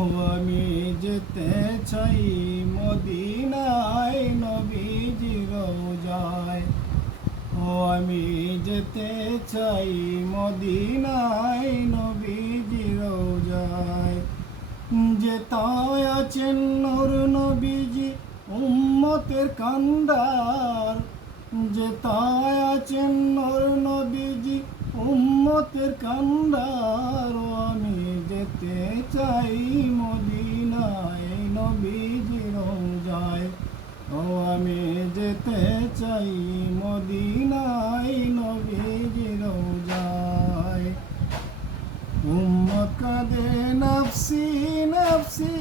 ও আমি যেতে চাই মদিনায় নবীজির রওজায়। ও আমি যেতে চাই মদিনায় নবীজির রওজায়। যেথায় আছেন নূর নবীজি উম্মতের কান্ডার। যেথায় আছেন নূর নবীজি উম্মতের কান্ডার। ও আমি যেতে চাই মদিনায় নবীজির রওজায়। ও আমি যেতে চাই মদিনায় নবীজির রওজায়। উম্মত কাঁদে নফসি নফসি,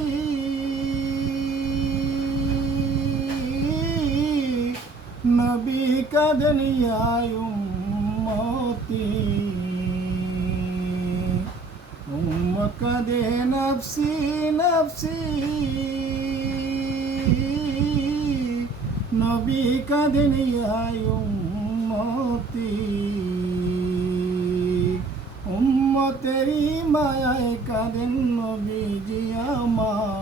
নবী কাঁদেন ইয়া উম্মতি। উম্মত কাঁদে নফসি নফসি, নবী কাঁদেন ইয়া উম্মতি। উম্মতেরি মায়ায় কাঁদেন নবীজি আমার।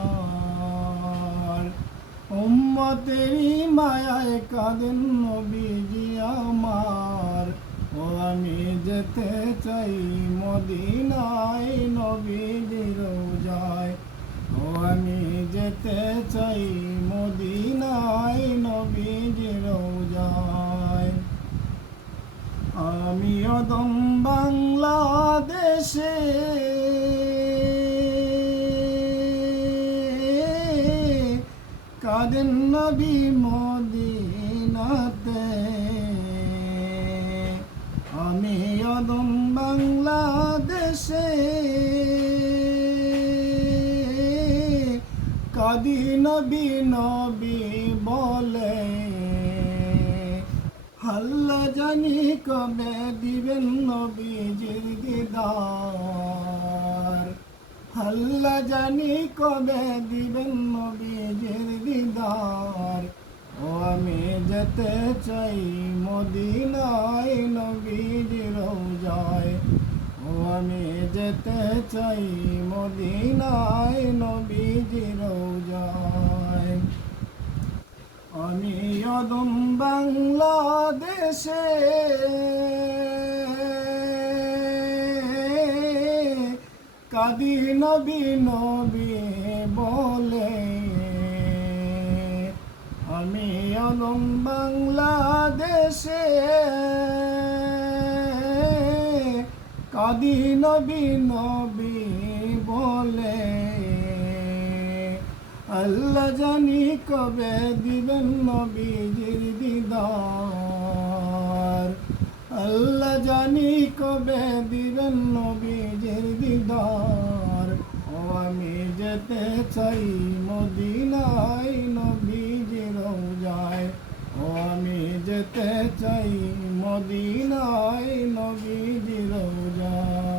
উম্মতেরি মায়ায় কাঁদেন নবীজি আমার। ও আমি যেতে চাই মদিনায় নবীজির রওজায়। ও আমি যেতে চাই মদিনায় নবীজির রওজায়। আমি অদম বাংলাদেশে কাঁদেন নবী মদিনাতে। আমি অদম বাংলাদেশে কাঁদি নবী নবী বলে। আল্লাহ জানি কবে দিবেন নবীজির দিদার। আল্লাহ জানি কবে দিবেন নবীজির দিদার। ও আমি যেতে চাই মদিনায় নবীজির রওজায়। ও আমি যেতে চাই মদিনায় নবীজির রওজায়। আমি অদম বাংলাদেশে কাঁদি নবী নবী বলে। আমি অদম বাংলাদেশে কাঁদি নবী নবী বলে। আল্লাহ জানি কবে দিবেন নবীজির দিদার। আল্লাহ জানি কবে দিবেন নবীজির দিদার। ও আমি যেতে চাই মদিনায় নবীজির রওজায়। ও আমি যেতে চাই মদিনায় নবীজির রওজায়।